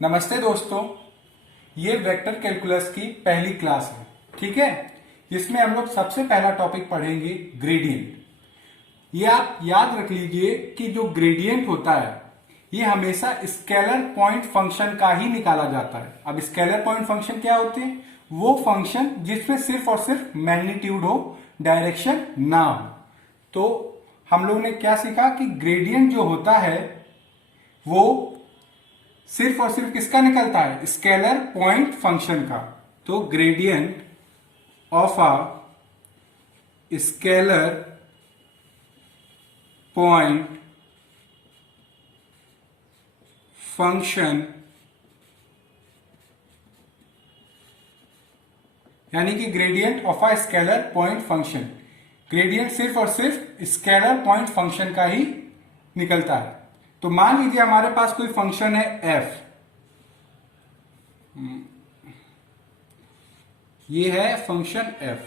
नमस्ते दोस्तों, ये वेक्टर कैलकुलस की पहली क्लास है। ठीक है, जिसमें हम लोग सबसे पहला टॉपिक पढ़ेंगे ग्रेडियंट। ये आप याद रख लीजिए कि जो ग्रेडियंट होता है ये हमेशा स्केलर पॉइंट फंक्शन का ही निकाला जाता है। अब स्केलर पॉइंट फंक्शन क्या होते हैं? वो फंक्शन जिसमें सिर्फ और सिर्फ मैग्नीट्यूड हो, डायरेक्शन ना हो। तो हम लोग ने क्या सीखा कि ग्रेडियंट जो होता है वो सिर्फ और सिर्फ किसका निकलता है? स्केलर पॉइंट फंक्शन का। तो gradient of a scalar point function, यानी कि gradient of a scalar point function, gradient सिर्फ और सिर्फ स्केलर पॉइंट फंक्शन का ही निकलता है। तो मान लीजिए हमारे पास कोई फंक्शन है f, ये है फंक्शन f।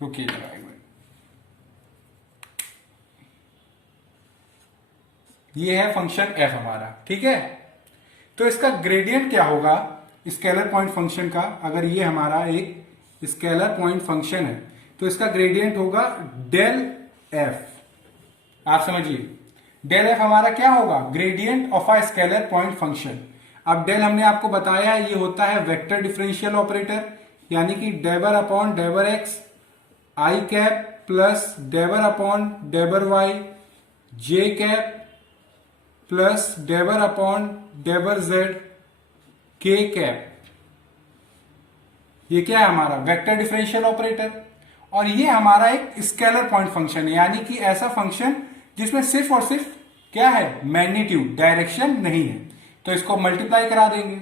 रुकिए जरा एक मिनट, ये है फंक्शन f हमारा। ठीक है, तो इसका ग्रेडियंट क्या होगा स्केलर पॉइंट फंक्शन का? अगर ये हमारा एक स्केलर पॉइंट फंक्शन है तो इसका ग्रेडियंट होगा डेल f। आप समझिए, डेल एफ हमारा क्या होगा? Gradient of a scalar point function. अब डेल हमने आपको बताया ये होता है वेक्टर डिफरेंशियल ऑपरेटर, यानी कि डेबर अपॉन डेबर एक्स आई कैप प्लस डेबर अपॉन डेबर वाई जे कैप प्लस डेबर अपॉन डेबर जेड के कैप। ये क्या है हमारा? Vector differential operator. और ये हमारा एक स्केलर पॉइंट फंक्शन है, यानी कि ऐसा फंक्शन जिसमें सिर्फ और सिर्फ क्या है? मैग्नीट्यूड, डायरेक्शन नहीं है। तो इसको मल्टीप्लाई करा देंगे।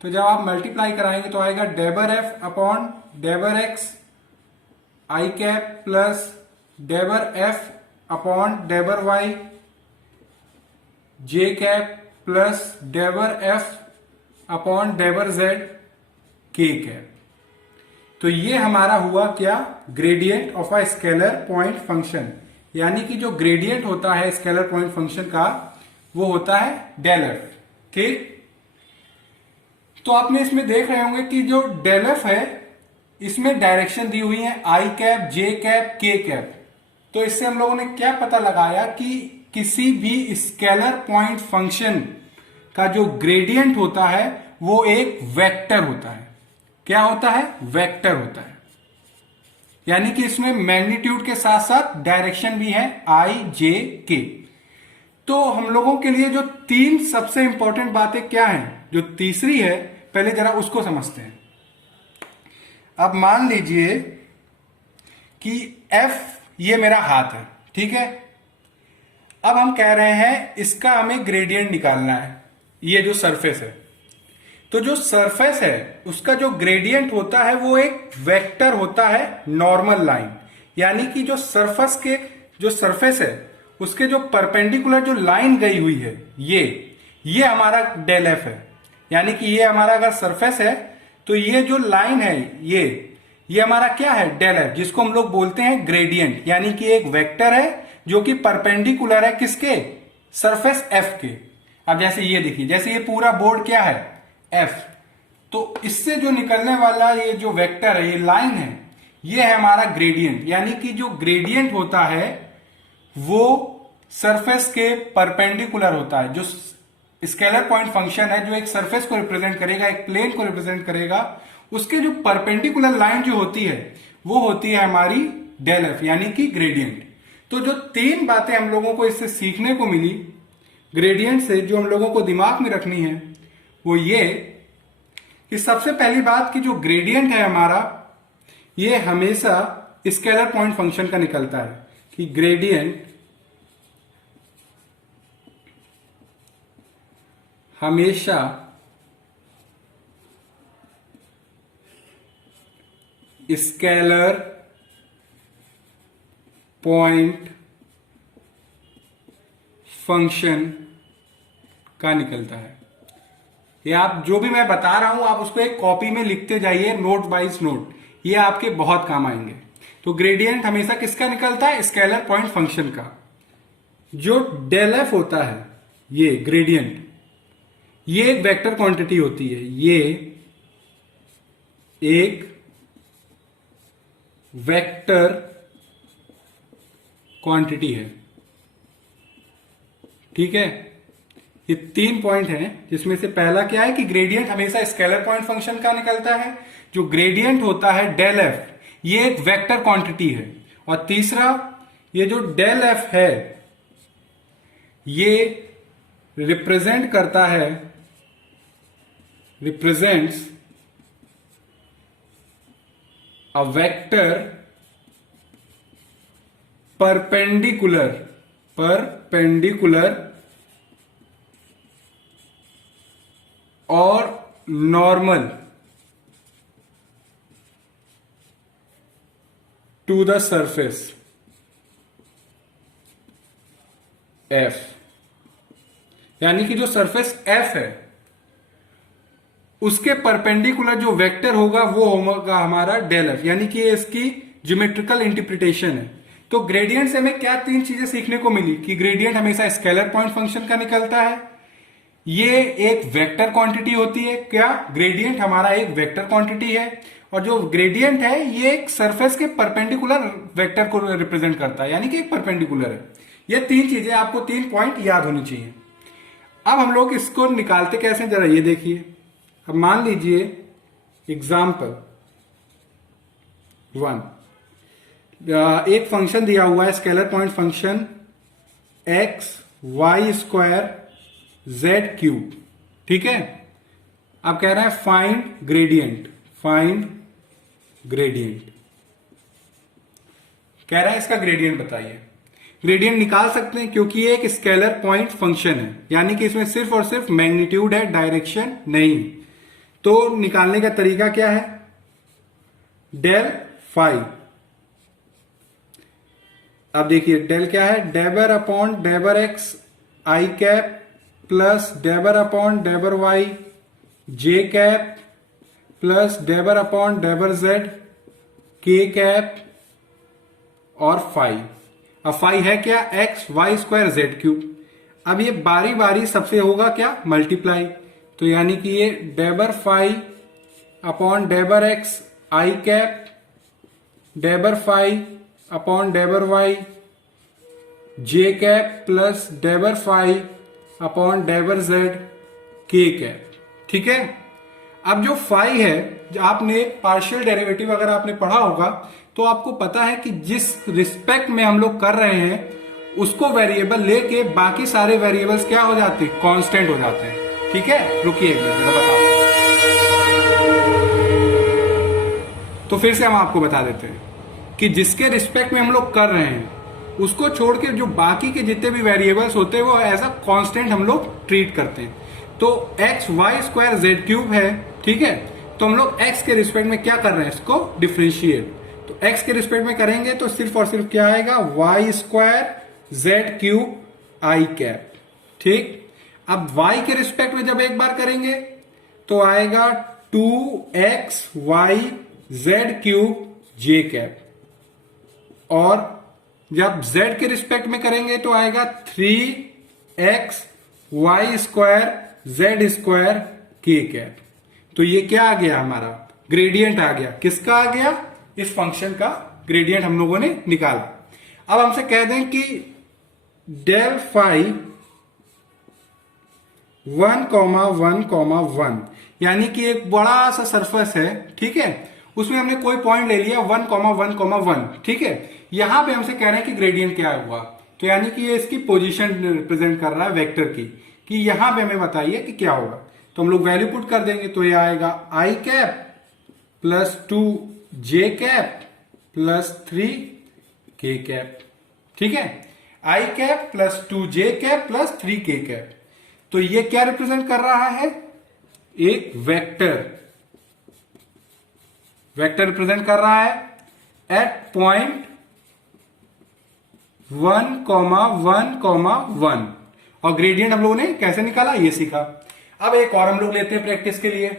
तो जब आप मल्टीप्लाई कराएंगे तो आएगा डेबर एफ अपॉन डेबर एक्स आई कैप प्लस डेबर एफ अपॉन डेबर वाई जे कैप प्लस डेबर एफ अपॉन डेबर जेड के कैप। तो ये हमारा हुआ क्या? Gradient of a scalar point function, यानी कि जो ग्रेडियंट होता है स्केलर पॉइंट फंक्शन का वो होता है डेल एफ। ठीक, तो आपने इसमें देख रहे होंगे कि जो डेल एफ है इसमें डायरेक्शन दी हुई है आई कैप जे कैप के कैप। तो इससे हम लोगों ने क्या पता लगाया कि किसी भी स्केलर पॉइंट फंक्शन का जो ग्रेडियंट होता है वो एक वेक्टर होता है। क्या होता है? वेक्टर होता है, यानी कि इसमें मैग्नीट्यूड के साथ साथ डायरेक्शन भी है आई जे के। तो हम लोगों के लिए जो तीन सबसे इंपॉर्टेंट बातें क्या हैं, जो तीसरी है पहले जरा उसको समझते हैं। अब मान लीजिए कि F ये मेरा हाथ है, ठीक है। अब हम कह रहे हैं इसका हमें ग्रेडियंट निकालना है, ये जो सरफेस है। तो जो सरफेस है उसका जो ग्रेडियंट होता है वो एक वेक्टर होता है, नॉर्मल लाइन। यानी कि जो सरफेस के जो सरफेस है उसके जो परपेंडिकुलर जो लाइन गई हुई है ये हमारा डेल एफ है। यानी कि ये हमारा अगर सरफेस है तो ये जो लाइन है ये हमारा क्या है? डेल एफ, जिसको हम लोग बोलते हैं ग्रेडियंट। यानी कि एक वेक्टर है जो कि परपेंडिकुलर है किसके? सरफेस एफ के। अब जैसे ये देखिए, जैसे ये पूरा बोर्ड क्या है? एफ। तो इससे जो निकलने वाला ये जो वेक्टर है, ये लाइन है, ये है हमारा ग्रेडियंट। यानी कि जो ग्रेडियंट होता है वो सरफेस के परपेंडिकुलर होता है। जो स्केलर पॉइंट फंक्शन है जो एक सरफेस को रिप्रेजेंट करेगा, एक प्लेन को रिप्रेजेंट करेगा, उसके जो परपेंडिकुलर लाइन जो होती है वो होती है हमारी डेल एफ, यानी कि ग्रेडियंट। तो जो तीन बातें हम लोगों को इससे सीखने को मिली ग्रेडियंट से, जो हम लोगों को दिमाग में रखनी है वो ये कि सबसे पहली बात कि जो ग्रेडियंट है हमारा ये हमेशा स्केलर पॉइंट फंक्शन का निकलता है, कि ग्रेडियंट हमेशा स्केलर पॉइंट फंक्शन का निकलता है। ये आप जो भी मैं बता रहा हूं आप उसको एक कॉपी में लिखते जाइए, नोट वाइज नोट, ये आपके बहुत काम आएंगे। तो ग्रेडियंट हमेशा किसका निकलता है? स्केलर पॉइंट फंक्शन का। जो डेल एफ होता है ये ग्रेडियंट, ये एक वेक्टर क्वांटिटी होती है, ये एक वेक्टर क्वांटिटी है। ठीक है, ये 3 पॉइंट हैं, जिसमें से पहला क्या है कि ग्रेडियंट हमेशा स्केलर पॉइंट फंक्शन का निकलता है। जो ग्रेडियंट होता है डेल एफ, ये एक वेक्टर क्वांटिटी है। और तीसरा, ये जो डेल एफ है ये रिप्रेजेंट करता है, रिप्रेजेंट्स अ वेक्टर परपेंडिकुलर और normal to the surface F. यानी कि जो सरफेस एफ है उसके परपेंडिकुलर जो वेक्टर होगा वो होगा हमारा डेल एफ, यानी कि ये इसकी ज्योमेट्रिकल इंटरप्रिटेशन है। तो ग्रेडियंट से हमें क्या 3 चीजें सीखने को मिली कि ग्रेडियंट हमेशा स्केलर पॉइंट फंक्शन का निकलता है, ये एक वेक्टर क्वांटिटी होती है। क्या ग्रेडियंट हमारा एक वेक्टर क्वांटिटी है, और जो ग्रेडियंट है ये एक सरफेस के परपेंडिकुलर वेक्टर को रिप्रेजेंट करता है, यानी कि एक परपेंडिकुलर है। ये 3 चीजें आपको 3 पॉइंट याद होनी चाहिए। अब हम लोग इसको निकालते कैसे, जरा ये देखिए। अब मान लीजिए एग्जाम्पल 1, एक फंक्शन दिया हुआ है scalar point function X Y square Z cube. ठीक है, अब कह रहा है फाइंड ग्रेडियंट, कह रहा है इसका ग्रेडियंट बताइए। ग्रेडियंट निकाल सकते हैं क्योंकि ये एक स्केलर पॉइंट फंक्शन है, यानी कि इसमें सिर्फ और सिर्फ मैग्नीट्यूड है, डायरेक्शन नहीं। तो निकालने का तरीका क्या है, डेल फाई। अब देखिए डेल क्या है, डेबर अपॉन डेबर एक्स आई कैप प्लस डेबर अपॉन डेबर वाई जे कैप प्लस डेबर अपॉन डेबर जेड के कैप और फाई। अब फाई है क्या, X Y square Z cube. अब ये बारी बारी सबसे होगा क्या, मल्टीप्लाई। तो यानी कि ये डेबर फाई अपॉन डेबर एक्स आई कैप, डेबर फाई अपॉन डेबर वाई जे कैप प्लस डेबर फाई अपॉन डेबर जेड के कैप। ठीक है, अब जो फाई है, जो आपने पार्शियल डेरिवेटिव अगर आपने पढ़ा होगा तो आपको पता है कि जिस रिस्पेक्ट में हम लोग कर रहे हैं उसको वेरिएबल लेके बाकी सारे वेरिएबल्स क्या हो जाते हैं, कांस्टेंट हो जाते हैं। ठीक है, रुकिए एक मिनट जरा बता दें। तो फिर से हम आपको बता देते हैं कि जिसके रिस्पेक्ट में हम लोग कर रहे हैं उसको छोड़ के जो बाकी के जितने भी वेरिएबल्स होते हैं वो एज अ कांस्टेंट हम लोग ट्रीट करते हैं। तो X Y square Z cube है, ठीक है, तो हम लोग एक्स के रिस्पेक्ट में क्या कर रहे हैं, इसको डिफरेंशिएट। तो एक्स के रिस्पेक्ट में करेंगे तो सिर्फ और सिर्फ क्या आएगा, वाई स्क्वायर जेड क्यूब आई कैप। ठीक, अब वाई के रिस्पेक्ट में जब एक बार करेंगे तो आएगा 2xy जेड क्यूब जे कैप, और जब z के रिस्पेक्ट में करेंगे तो आएगा 3xy स्क्वायर जेड स्क्वायर के कैप। तो ये क्या आ गया, हमारा ग्रेडियंट आ गया। किसका आ गया, इस फंक्शन का ग्रेडियंट हम लोगों ने निकाला। अब हमसे कह दें कि डेल फाई 1,1,1, यानी कि एक बड़ा सा सरफेस है, ठीक है, उसमें हमने कोई पॉइंट ले लिया 1,1,1, ठीक है। यहां पे हमसे कह रहे हैं कि ग्रेडियंट क्या हुआ, तो यानी कि ये इसकी पोजीशन रिप्रेजेंट कर रहा है वेक्टर की, कि यहां पे हमें बताइए कि क्या होगा। तो हम लोग वैल्यू पुट कर देंगे, तो ये आएगा आई कैप प्लस 2 जे कैप प्लस 3 के कैप। ठीक है, आई कैप प्लस 2 जे कैप प्लस 3 के कैप। तो ये क्या रिप्रेजेंट कर रहा है, एक वेक्टर रिप्रेजेंट कर रहा है एट पॉइंट 1,1,1, और ग्रेडियंट हम लोगों ने कैसे निकाला ये सीखा। अब एक और हम लोग लेते हैं प्रैक्टिस के लिए,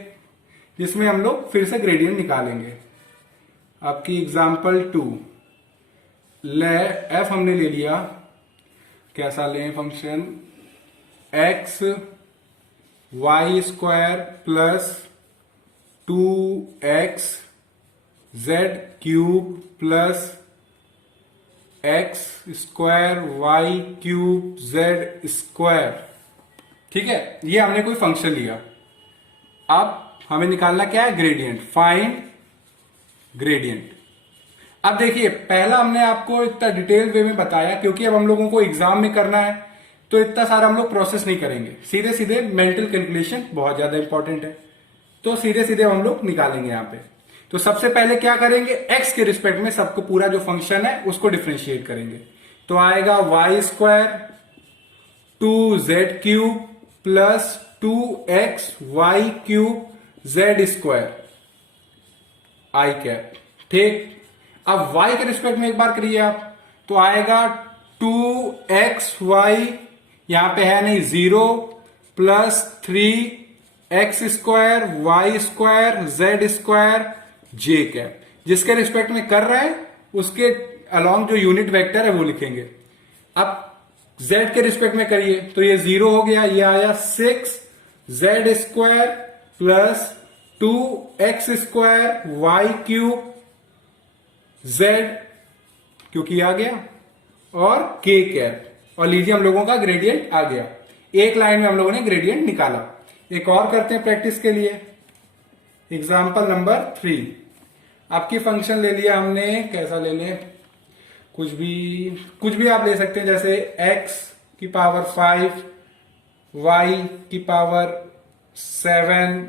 जिसमें हम लोग फिर से ग्रेडियंट निकालेंगे। आपकी एग्जांपल 2 ले एफ हमने ले लिया, कैसा लें function, X Y square plus 2x Z cube plus X square Y cube Z square. ठीक है, ये हमने कोई फंक्शन लिया। अब हमें निकालना क्या है, ग्रेडियंट। Find gradient. अब देखिए, पहला हमने आपको इतना डिटेल वे में बताया क्योंकि अब हम लोगों को एग्जाम में करना है, तो इतना सारा हम लोग प्रोसेस नहीं करेंगे, सीधे सीधे मेंटल कैलकुलेशन बहुत ज्यादा इंपॉर्टेंट है, तो सीधे सीधे हम लोग निकालेंगे यहां पे। तो सबसे पहले क्या करेंगे, एक्स के रिस्पेक्ट में सबको पूरा जो फंक्शन है उसको डिफ्रेंशिएट करेंगे। तो आएगा y square 2z cube plus 2x y cube Z square i cap. ठीक, अब y के रिस्पेक्ट में एक बार करिए आप, तो आएगा 2xy, यहां पे है नहीं 0 plus 3x square y square z square j cap. जिसके रिस्पेक्ट में कर रहे हैं उसके अलॉन्ग जो यूनिट वेक्टर है वो लिखेंगे। अब z के रिस्पेक्ट में करिए तो ये 0 हो गया, ये आया 6z square plus 2x square Y cube Z, क्योंकि आ गया, और के कैप। और लीजिए हम लोगों का ग्रेडियंट आ गया। एक लाइन में हम लोगों ने ग्रेडियंट निकाला। एक और करते हैं प्रैक्टिस के लिए। Example number 3। आपकी फंक्शन ले लिया हमने, कैसा ले लें, कुछ भी आप ले सकते हैं, जैसे x की पावर 5 y की power 7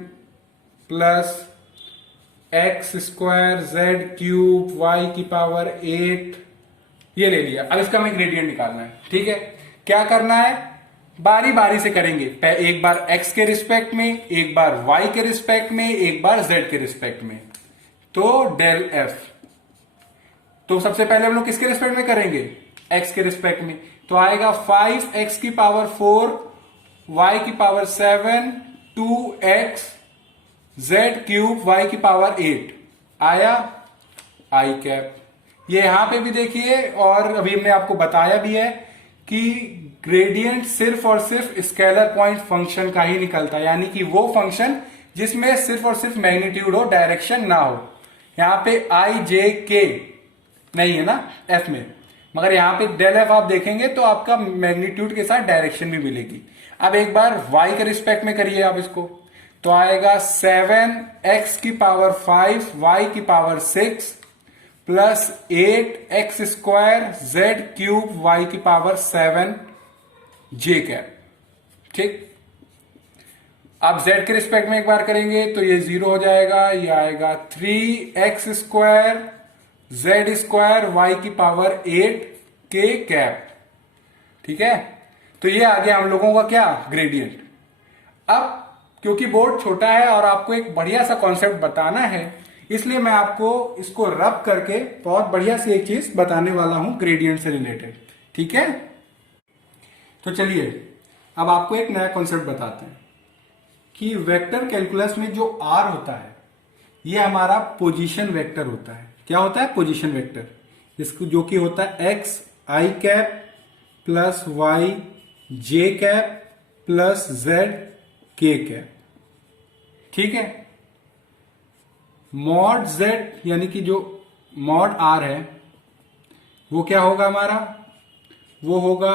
plus X square Z cube Y की पावर 8, ये ले लिया। अब इसका हमें ग्रेडियंट निकालना है। ठीक है, क्या करना है, बारी बारी से करेंगे। एक बार x के रिस्पेक्ट में, एक बार y के रिस्पेक्ट में, एक बार z के रिस्पेक्ट में। तो डेल f, तो सबसे पहले हम लोग किसके रिस्पेक्ट में करेंगे, x के रिस्पेक्ट में। तो आएगा 5x की पावर 4 y की power 7 2x Z cube Y की पावर 8 आया आई कैप। ये यहां पे भी देखिए, और अभी हमने आपको बताया भी है कि ग्रेडियंट सिर्फ और सिर्फ स्केलर पॉइंट फंक्शन का ही निकलता है, यानी कि वो फंक्शन जिसमें सिर्फ और सिर्फ मैग्नीट्यूड हो, डायरेक्शन ना हो। यहां पे आई जे के नहीं है ना एफ में, मगर यहां पे डेल एफ आप देखेंगे तो आपका मैग्नीट्यूड के साथ डायरेक्शन भी मिलेगी। अब एक बार वाई के रिस्पेक्ट में करिए आप इसको, तो आएगा 7x की पावर 5 y की power 6 plus 8x square Z cube y की पावर 7 जे कैप। ठीक, अब z के रिस्पेक्ट में एक बार करेंगे तो ये 0 हो जाएगा, ये आएगा 3x square z square y की पावर 8 के कैप। ठीक है, तो ये आ गया हम लोगों का क्या, ग्रेडियंट। अब क्योंकि बोर्ड छोटा है और आपको एक बढ़िया सा कॉन्सेप्ट बताना है, इसलिए मैं आपको इसको रब करके बहुत बढ़िया सी एक चीज बताने वाला हूं ग्रेडियंट से रिलेटेड। ठीक है, तो चलिए अब आपको एक नया कॉन्सेप्ट बताते हैं कि वेक्टर कैलकुलस में जो आर होता है ये हमारा पोजीशन वेक्टर होता है। क्या होता है, पोजीशन वेक्टर, जिसको जो कि होता है एक्स आई कैप प्लस वाई जे कैप प्लस जेड के कैप। ठीक है, मॉड जेड यानी कि जो मॉड आर है वो क्या होगा हमारा, वो होगा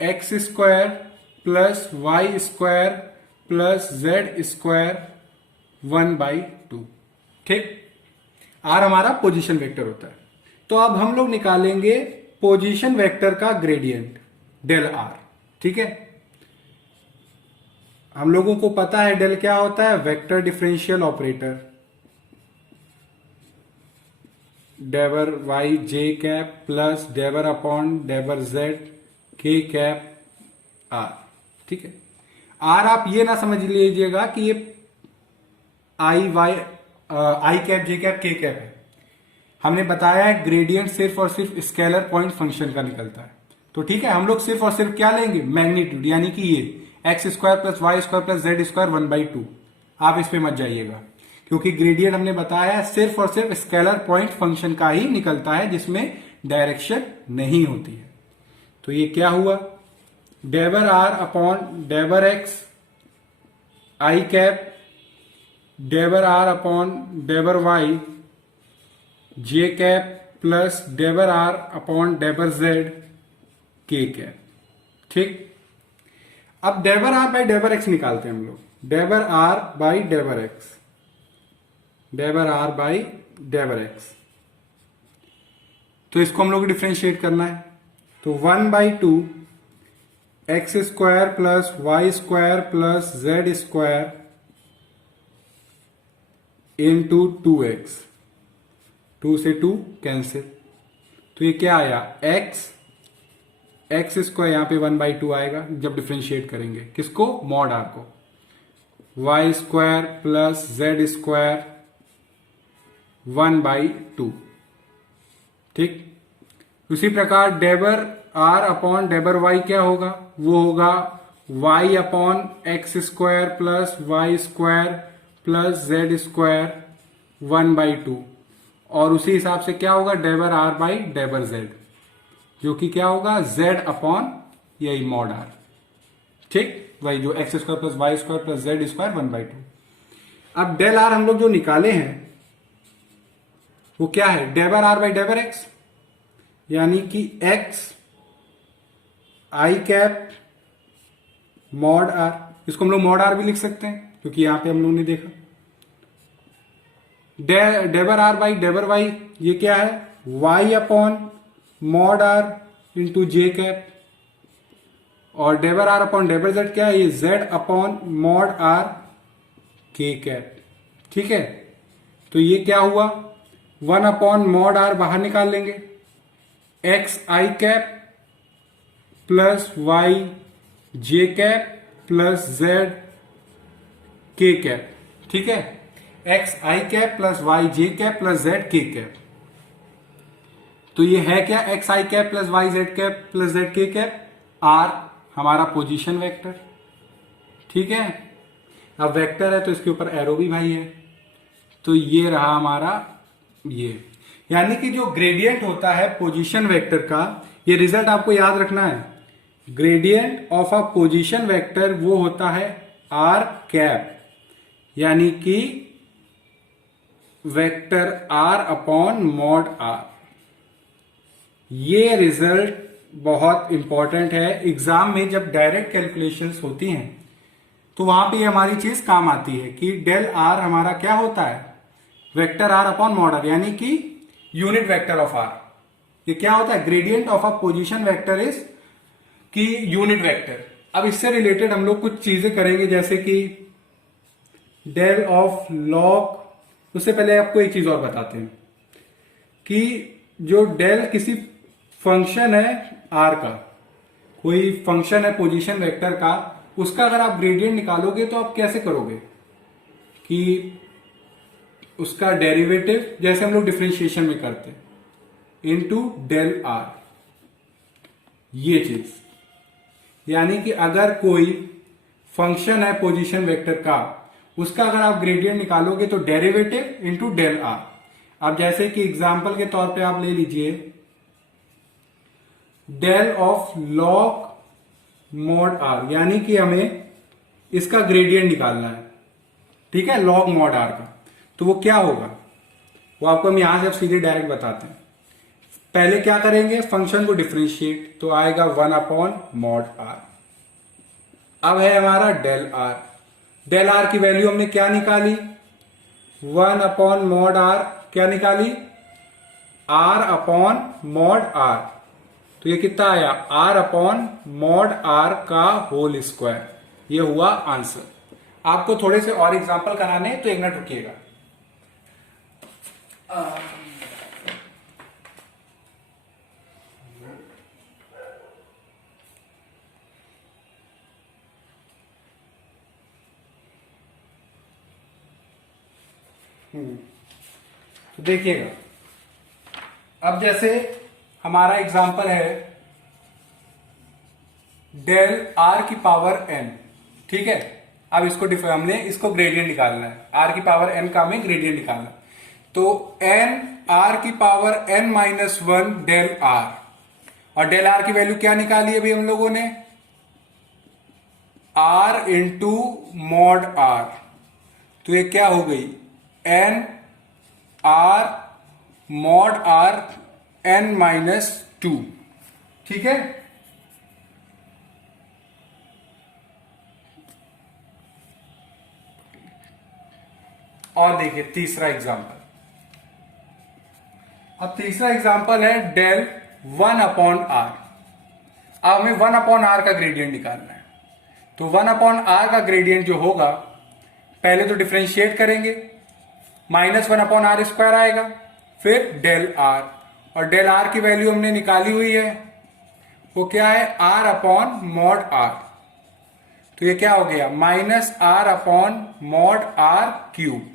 X square plus Y square plus Z square 1/2। ठीक, आर हमारा पोजीशन वेक्टर होता है। तो अब हम लोग निकालेंगे पोजीशन वेक्टर का ग्रेडियंट डेल आर। ठीक है, हम लोगों को पता है डेल क्या होता है, वेक्टर डिफरेंशियल ऑपरेटर, डेवर वाई जे कैप प्लस डेवर अपॉन डेवर जेड के कैप आर। ठीक है, आर आप ये ना समझ लीजिएगा कि ये आई कैप जे कैप के कैप है। हमने बताया है ग्रेडियंट सिर्फ और सिर्फ स्केलर पॉइंट फंक्शन का निकलता है। तो ठीक है, हम लोग सिर्फ और सिर्फ क्या लेंगे, मैग्नीट्यूड, यानी कि ये X square plus Y square plus Z square 1/2। आप इस पे मत जाइएगा, क्योंकि ग्रेडियंट हमने बताया है सिर्फ और सिर्फ स्केलर पॉइंट फंक्शन का ही निकलता है, जिसमें डायरेक्शन नहीं होती है। तो ये क्या हुआ, डेवर आर अपॉन डेवर एक्स आई कैप डेवर आर अपॉन डेवर वाई जे कैप प्लस डेवर आर अपॉन डेवर जेड के कैप। ठीक, अब डेवर आर बाई डेवर एक्स निकालते हैं हम लोग। डेवर आर बाई डेवर एक्स, डेवर आर बाई डेवर एक्स, तो इसको हम लोग डिफ्रेंशिएट करना है। तो 1/2 x square plus Y square plus Z square into 2x, 2 से 2 कैंसिल, तो ये क्या आया एक्स स्क्वायर, यहां पे 1/2 आएगा जब डिफ्रेंशिएट करेंगे किसको, मॉड आर को, Y square plus Z square 1/2। ठीक, उसी प्रकार डेवर आर अपॉन डेवर वाई क्या होगा, वो होगा Y upon X square plus Y square plus Z square 1/2, और उसी हिसाब से क्या होगा डेवर आर बाई डेवर जेड, जो कि क्या होगा जेड अपॉन यही मॉड आर। ठीक, वही जो X square plus Y square plus Z square 1/2। अब डेल आर हम लोग जो निकाले हैं वो क्या है, डेवर आर बाई डेवर एक्स, यानी कि एक्स आई कैप मॉड आर, इसको हम लोग मॉड आर भी लिख सकते हैं क्योंकि यहां पे हम लोग ने देखा। डेवर आर बाई डेवर वाई ये क्या है, Y upon mod R into J cap, और डेवर आर अपॉन डेवर जेड क्या है, ये Z upon mod R K cap. ठीक है, तो ये क्या हुआ, 1 अपॉन मॉड आर बाहर निकाल लेंगे, एक्स आई कैप प्लस वाई जे कैप प्लस जेड के कैप। ठीक है, एक्स आई कैप प्लस वाई जे कैप प्लस जेड के कैप, तो ये है क्या, एक्स आई cap plus y z cap plus z के कैप, आर हमारा पोजीशन वेक्टर। ठीक है, अब वेक्टर है तो इसके ऊपर एरो भी भाई है, तो ये रहा हमारा ये, यानी कि जो ग्रेडियंट होता है पोजीशन वेक्टर का, ये रिजल्ट आपको याद रखना है, gradient of a position vector वो होता है आर कैप, यानी कि vector R upon mod R. ये रिजल्ट बहुत इंपॉर्टेंट है, एग्जाम में जब डायरेक्ट कैलकुलेशंस होती हैं तो वहां पे हमारी चीज काम आती है कि डेल आर हमारा क्या होता है, vector R upon mod R, यानी कि यूनिट वेक्टर ऑफ आर। ये क्या होता है, gradient of a position vector is की यूनिट वेक्टर। अब इससे रिलेटेड हम लोग कुछ चीजें करेंगे, जैसे कि डेल ऑफ लॉग। उससे पहले आपको एक चीज और बताते हैं कि जो डेल किसी फंक्शन है आर का, कोई फंक्शन है पोजीशन वेक्टर का, उसका अगर आप ग्रेडियंट निकालोगे तो आप कैसे करोगे कि उसका डेरिवेटिव, जैसे हम लोग डिफरेंशिएशन में करते हैं, इनटू डेल आर, ये चीज, यानी कि अगर कोई फंक्शन है पोजीशन वेक्टर का, उसका अगर आप ग्रेडियंट निकालोगे तो डेरिवेटिव इनटू डेल आर। अब जैसे कि एग्जांपल के तौर पे आप ले लीजिए del of log mod R, यानी कि हमें इसका ग्रेडियंट निकालना है। ठीक है, लॉग मॉड आर का, तो वो क्या होगा, वो आपको हम यहां से अब सीधे डायरेक्ट बताते हैं। पहले क्या करेंगे, फंक्शन को डिफरेंशिएट, तो आएगा 1 अपॉन मॉड आर। अब है हमारा डेल आर, डेल आर की वैल्यू हमने क्या निकाली, 1 अपॉन मॉड आर, क्या निकाली, आर अपॉन मॉड आर, तो ये कितना आया, आर अपॉन मॉड आर का होल स्क्वायर। ये हुआ आंसर। आपको थोड़े से और एग्जांपल कराने हैं, तो एक मिनट रुकिएगा। तो देखिएगा, अब जैसे हमारा एग्जांपल है डेल आर की पावर एन। ठीक है, अब इसको हमने इसको ग्रेडियंट निकालना है, आर की पावर एन का हमें ग्रेडियंट निकालना है, तो एन आर की power N minus 1 del R, और डेल आर की वैल्यू क्या निकाली है भाई हम लोगों ने, आर इंटू मॉड आर, तो ये क्या हो गई N R mod R N minus 2। ठीक है, और देखिए तीसरा एग्जांपल। अब तीसरा एग्जांपल है डेल 1 अपॉन आर। अब हमें 1 अपॉन आर का ग्रेडियंट निकालना है। तो 1 अपॉन आर का ग्रेडियंट जो होगा, पहले तो डिफरेंशिएट करेंगे, -1 अपॉन आर स्क्वायर आएगा, फिर डेल आर, और डेल आर की वैल्यू हमने निकाली हुई है, वो क्या है आर अपॉन मॉड आर। तो ये क्या हो गया -r upon mod R cube.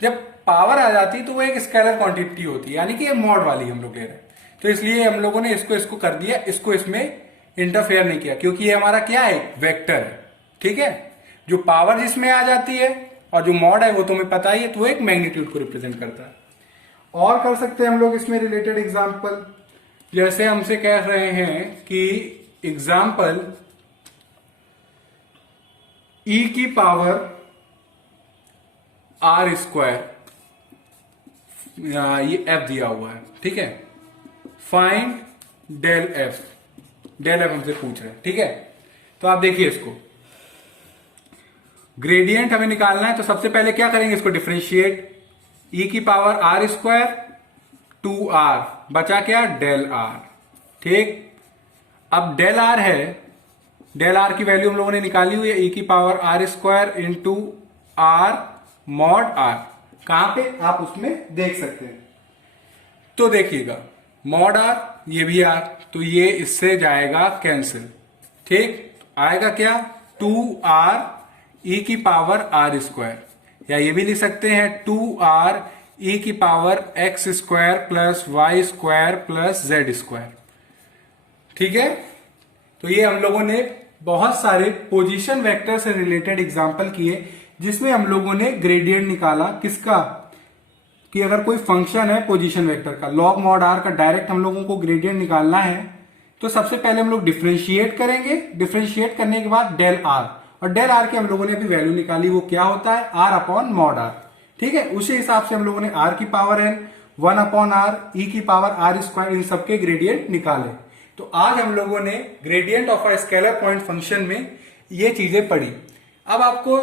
जब पावर आ जाती है तो वो एक स्केलर क्वांटिटी होती है, यानी कि ये मॉड वाली हम लोग ले रहे हैं, तो इसलिए हम लोगों ने इसको कर दिया, इसको इसमें इंटरफेयर नहीं किया, क्योंकि ये हमारा क्या है वेक्टर है। ठीक है, जो पावर जिसमें आ जाती है और जो मॉड है वो तुम्हें पता ही है, तो वो एक मैग्नीट्यूड को रिप्रेजेंट करता है। और कर सकते हैं हम लोग इसमें रिलेटेड एग्जाम्पल, जैसे हमसे कह रहे हैं कि एग्जाम्पल ई की पावर आर स्क्वायर, ये एफ दिया हुआ है। ठीक है, find del F, del F हमसे पूछ रहे हैं। ठीक है, तो आप देखिए इसको ग्रेडियंट हमें निकालना है, तो सबसे पहले क्या करेंगे, इसको डिफरेंशिएट, ई की पावर आर स्क्वायर 2r, बचा क्या डेल आर। ठीक, अब डेल आर है, डेल आर की वैल्यू हम लोगों ने निकाली हुई है, ई की power R square into R mod R. कहां पे आप उसमें देख सकते हैं, तो देखिएगा मॉड आर, ये भी आर, तो ये इससे जाएगा कैंसिल। ठीक, आएगा क्या 2r ई की पावर आर स्क्वायर, या ये भी लिख सकते हैं 2r ई की power X square plus Y square plus Z square. ठीक है, तो ये हम लोगों ने बहुत सारे पोजीशन वेक्टर से रिलेटेड एग्जांपल किए, जिसमें हम लोगों ने ग्रेडियंट निकाला किसका, कि अगर कोई फंक्शन है पोजीशन वेक्टर का, लॉग मॉड आर का डायरेक्ट हम लोगों को ग्रेडियंट निकालना है, तो सबसे पहले हम लोग डिफरेंशिएट करेंगे, डिफरेंशिएट करने के बाद डेल आर, और डेल आर की हम लोगों ने अभी वैल्यू निकाली, वो क्या होता है आर अपॉन मॉड आर। ठीक है, उसी हिसाब से हम लोगों ने आर की पावर एन, 1 अपॉन आर, ई की पावर आर स्क्वायर, इन सबके ग्रेडियंट निकाले। तो आज हम लोगों ने gradient of a scalar point function में ये चीजें पढ़ी। अब आपको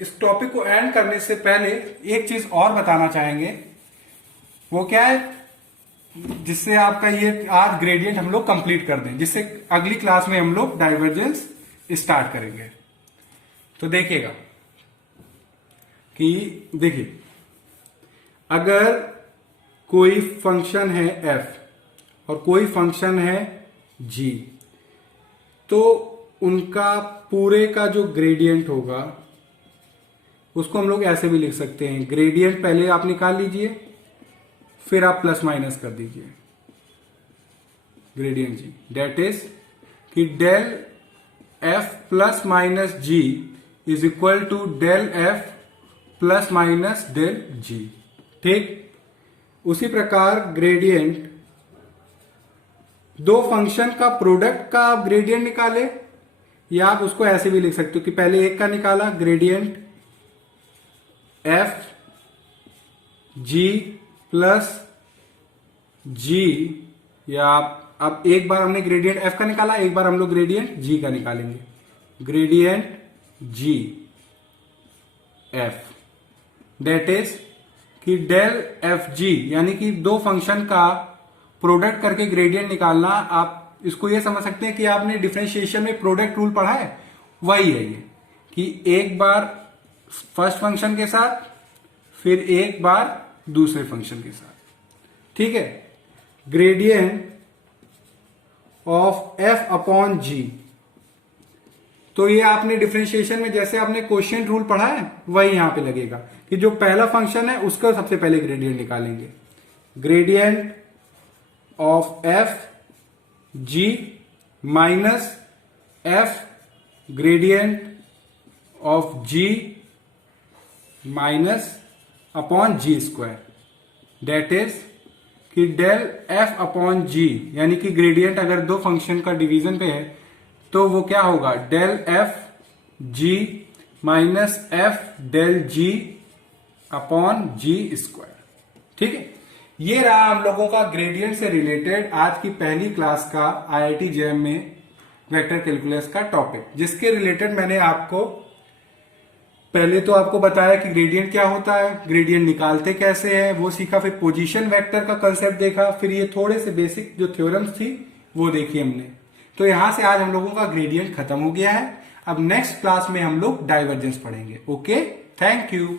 इस टॉपिक को एंड करने से पहले एक चीज और बताना चाहेंगे, वो क्या है, जिससे आपका ये आज ग्रेडियंट हम लोग कंप्लीट कर दें, जिससे अगली क्लास में हम लोग डाइवर्जेंस स्टार्ट करेंगे। तो देखिएगा कि देखिए, अगर कोई फंक्शन है f और कोई फंक्शन है g, तो उनका पूरे का जो ग्रेडियंट होगा उसको हम लोग ऐसे भी लिख सकते हैं, ग्रेडियंट पहले आप निकाल लीजिए, फिर आप प्लस माइनस कर दीजिए ग्रेडियंट जी, डेट इज कि del F plus minus G is equal to del F plus minus del G. ठीक, उसी प्रकार ग्रेडियंट दो फंक्शन का प्रोडक्ट का आप ग्रेडियंट निकाले, या आप उसको ऐसे भी लिख सकते हो कि पहले एक का निकाला ग्रेडियंट एफ जी प्लस जी, या अब एक बार हमने ग्रेडियंट एफ का निकाला, एक बार हम लोग ग्रेडियंट जी का निकालेंगे, gradient G F, that is कि डेल एफ जी, यानी कि दो फंक्शन का प्रोडक्ट करके ग्रेडियंट निकालना। आप इसको ये समझ सकते हैं कि आपने डिफरेंशिएशन में प्रोडक्ट रूल पढ़ा है, वही है ये, कि एक बार फर्स्ट फंक्शन के साथ, फिर एक बार दूसरे फंक्शन के साथ। ठीक है, ग्रेडियंट ऑफ एफ अपॉन जी, तो ये आपने डिफरेंशिएशन में जैसे आपने क्वोशिएंट रूल पढ़ा है, वही यहां पे लगेगा कि जो पहला फंक्शन है उसका सबसे पहले ग्रेडियंट निकालेंगे, gradient of F G minus F gradient of G minus upon G square, that is कि डेल एफ अपॉन जी, यानी कि ग्रेडियंट अगर दो फंक्शन का डिवीजन पे है तो वो क्या होगा del F G minus F del G upon G square. ठीक है, ये रहा हम लोगों का ग्रेडियंट से रिलेटेड आज की पहली क्लास का आईआईटी जेएम में वेक्टर कैलकुलस का टॉपिक, जिसके रिलेटेड मैंने आपको पहले तो आपको बताया कि ग्रेडियंट क्या होता है, ग्रेडियंट निकालते कैसे हैं वो सीखा, फिर पोजीशन वेक्टर का कंसेप्ट देखा, फिर ये थोड़े से बेसिक जो थ्योरम्स थी वो देखी हमने। तो यहां से आज हम लोगों का ग्रेडियंट खत्म हो गया है। अब नेक्स्ट क्लास में हम लोग डाइवर्जेंस पढ़ेंगे। Okay, thank you.